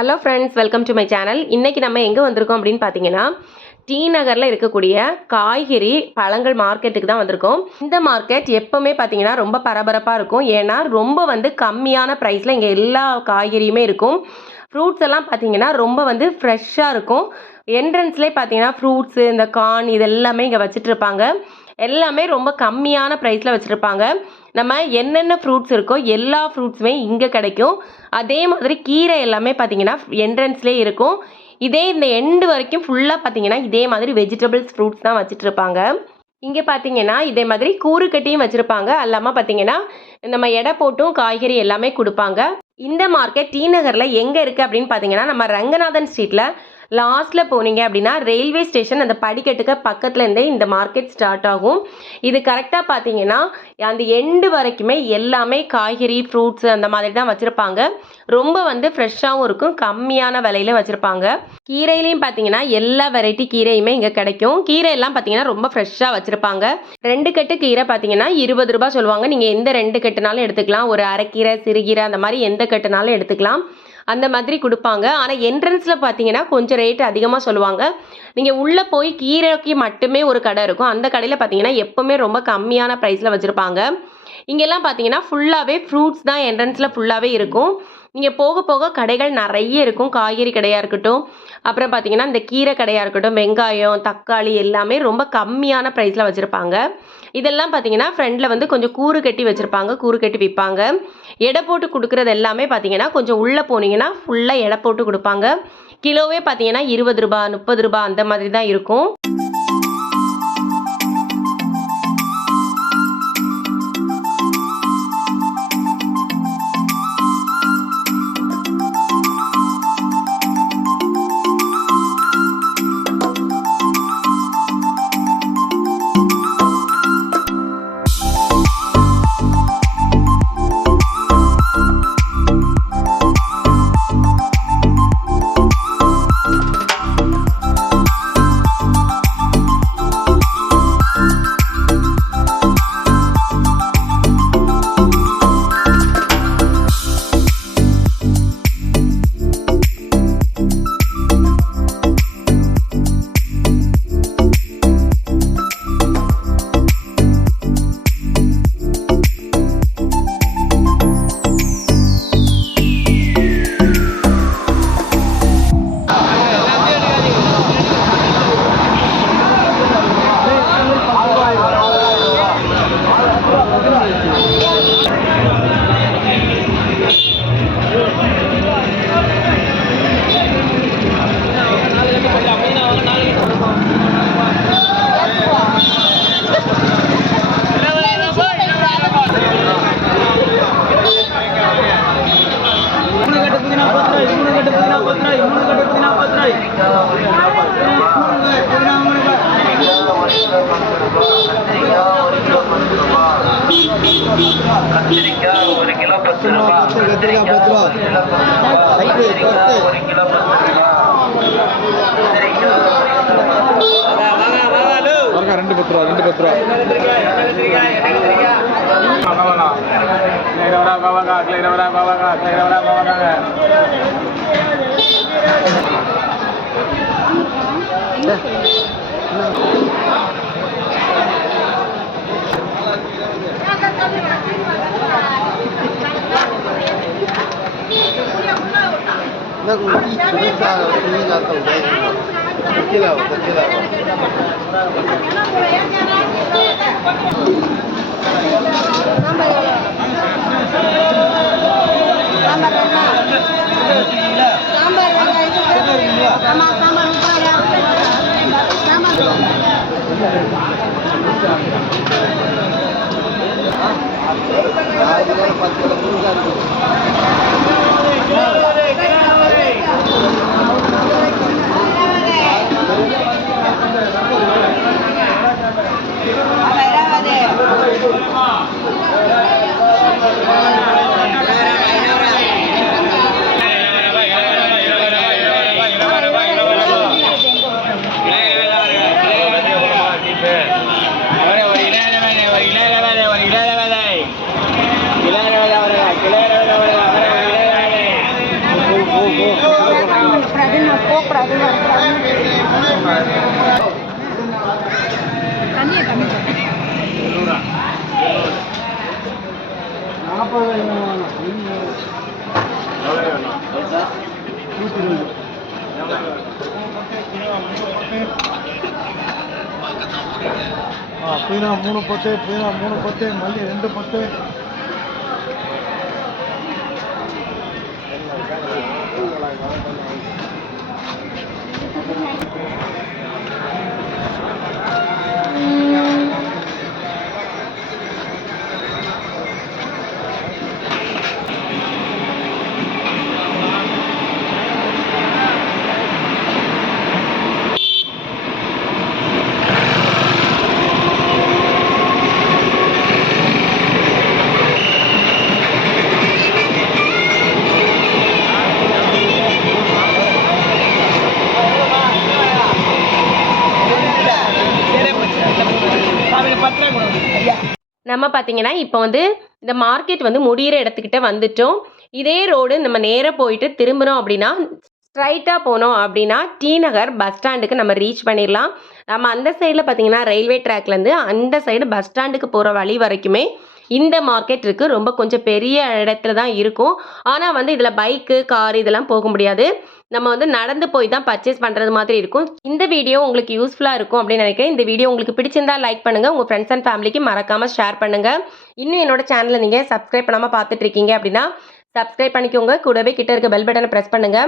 Hello friends, welcome to my channel. இன்றைக்கி நம்ம எங்கே வந்திருக்கோம் அப்படின்னு பார்த்தீங்கன்னா, டி நகரில் இருக்கக்கூடிய காய்கறி பழங்கள் மார்க்கெட்டுக்கு தான் வந்திருக்கோம். இந்த மார்க்கெட் எப்போவுமே பார்த்தீங்கன்னா ரொம்ப பரபரப்பாக இருக்கும். ஏன்னா ரொம்ப கம்மியான ப்ரைஸில் இங்கே எல்லா காய்கறியுமே இருக்கும். ஃப்ரூட்ஸ் எல்லாம் பார்த்தீங்கன்னா ரொம்ப ஃப்ரெஷ்ஷாக இருக்கும். என்ட்ரன்ஸ்லேயே பார்த்தீங்கன்னா ஃப்ரூட்ஸு, இந்த கார்ன் இது எல்லாமே இங்கே வச்சுட்ருப்பாங்க. எல்லாமே ரொம்ப கம்மியான ப்ரைஸில் வச்சுருப்பாங்க. நம்ம என்னென்ன ஃப்ரூட்ஸ் இருக்கோ எல்லா ஃப்ரூட்ஸுமே இங்கே கிடைக்கும். அதே மாதிரி கீரை எல்லாமே பார்த்தீங்கன்னா என்ட்ரன்ஸ்லேயே இருக்கும். இந்த எண்டு வரைக்கும் ஃபுல்லாக பார்த்தீங்கன்னா இதே மாதிரி வெஜிடபிள்ஸ் ஃப்ரூட்ஸ் தான் வச்சுட்ருப்பாங்க. இங்கே பார்த்தீங்கன்னா இதே மாதிரி கூறு கட்டியும் வச்சுருப்பாங்க. அல்லாமல் பார்த்தீங்கன்னா நம்ம எடை போட்டும் காய்கறி எல்லாமே கொடுப்பாங்க. இந்த மார்க்கெட் டி நகரில் எங்கே இருக்குது அப்படின்னு பார்த்தீங்கன்னா, நம்ம ரங்கநாதன் ஸ்ட்ரீட்டில் லாஸ்ட்டில் போனீங்க அப்படின்னா ரயில்வே ஸ்டேஷன் அந்த படிக்கட்டுக்கு பக்கத்துலேருந்தே இந்த மார்க்கெட் ஸ்டார்ட் ஆகும். இது கரெக்டாக பார்த்தீங்கன்னா அந்த எண்டு வரைக்குமே எல்லாமே காய்கறி, ஃப்ரூட்ஸு அந்த மாதிரி தான் வச்சுருப்பாங்க. ரொம்ப ஃப்ரெஷ்ஷாகவும் இருக்கும், கம்மியான விலையில வச்சுருப்பாங்க. கீரையிலையும் பார்த்தீங்கன்னா எல்லா வெரைட்டி கீரையுமே இங்கே கிடைக்கும். கீரையெல்லாம் பார்த்தீங்கன்னா ரொம்ப ஃப்ரெஷ்ஷாக வச்சுருப்பாங்க. 2 கட்டு கீரை பார்த்தீங்கன்னா 20 ரூபா சொல்லுவாங்க. நீங்கள் எந்த 2 கட்டுனாலும் எடுத்துக்கலாம். ஒரு அரைக்கீரை, சிறுகீரை அந்த மாதிரி எந்த கட்டுனாலும் எடுத்துக்கலாம். அந்த மாதிரி கொடுப்பாங்க. ஆனால் என்ட்ரன்ஸில் பார்த்தீங்கன்னா கொஞ்சம் ரேட்டு அதிகமாக சொல்லுவாங்க. நீங்கள் உள்ளே போய் கீரைக்கு மட்டுமே ஒரு கடை இருக்கும். அந்த கடையில் பார்த்தீங்கன்னா எப்போவுமே ரொம்ப கம்மியான ப்ரைஸில் வச்சுருப்பாங்க. இங்கெல்லாம் பார்த்தீங்கன்னா ஃபுல்லாகவே ஃப்ரூட்ஸ் தான் என்ட்ரன்ஸில் ஃபுல்லாகவே இருக்கும். நீங்கள் போக போக கடைகள் நிறைய இருக்கும். காய்கறி கடையாக இருக்கட்டும், அப்புறம் பார்த்தீங்கன்னா இந்த கீரை கடையாக இருக்கட்டும், வெங்காயம், தக்காளி எல்லாமே ரொம்ப கம்மியான ப்ரைஸில் வச்சுருப்பாங்க. இதெல்லாம் பார்த்தீங்கன்னா ஃப்ரெண்டில் கொஞ்சம் கூறு கட்டி வச்சுருப்பாங்க, கூறு கட்டி விற்பாங்க. எடை போட்டு கொடுக்குறது எல்லாமே பார்த்தீங்கன்னா கொஞ்சம் உள்ளே போனீங்கன்னா ஃபுல்லாக எடை போட்டு கொடுப்பாங்க. கிலோவே பார்த்தீங்கன்னா 20 ரூபா, 30 ரூபா அந்த மாதிரி தான் இருக்கும். கத்திரிக்காய் 1 கிலோ 10 ரூபா. கத்திரிக்காய் 10 ரூபா. 1 கிலோ 10 ரூபா. ரெண்டு 10 ரூபா, 2 10 ரூபா. புதினா 3 10, புதினா 3 10, மல்லி 2 10. நம்ம பார்த்தீங்கன்னா இப்போ வந்து இந்த மார்க்கெட் வந்து முடியிற இடத்துக்கிட்ட வந்துட்டோம். இதே ரோடு நம்ம நேரா போயிட்டு திரும்புறோம் அப்படின்னா, ஸ்ட்ரைட்டா போனோம் அப்படின்னா, டி நகர் பஸ் ஸ்டாண்டுக்கு நம்ம ரீச் பண்ணிரலாம். நம்ம அந்த சைடுல பார்த்தீங்கன்னா, ரயில்வே ட்ராக்லேருந்து அந்த சைடு பஸ் ஸ்டாண்டுக்கு போற வழி வரைக்குமே இந்த மார்க்கெட் இருக்கு. ரொம்ப கொஞ்சம் பெரிய இடத்துல தான் இருக்கும். ஆனா வந்து இதில பைக்கு, கார் இதெல்லாம் போக முடியாது. நம்ம வந்து நடந்து போய் தான் பர்ச்சேஸ் பண்றது மாதிரி இருக்கும். இந்த வீடியோ உங்களுக்கு யூஸ்ஃபுல்லா இருக்கும் அப்படின்னு நினைக்கிறேன். இந்த வீடியோ உங்களுக்கு பிடிச்சிருந்தா லைக் பண்ணுங்க. உங்க ஃப்ரெண்ட்ஸ் அண்ட் ஃபேமிலிக்கு மறக்காம ஷேர் பண்ணுங்க. இன்னும் என்னோட சேனலை நீங்க சப்ஸ்கிரைப் பண்ணாம பார்த்துட்டு இருக்கீங்க அப்படின்னா, சப்ஸ்கிரைப் பண்ணிக்கோங்க. கூடவே கிட்ட இருக்க பெல் பட்டனை பிரஸ் பண்ணுங்க.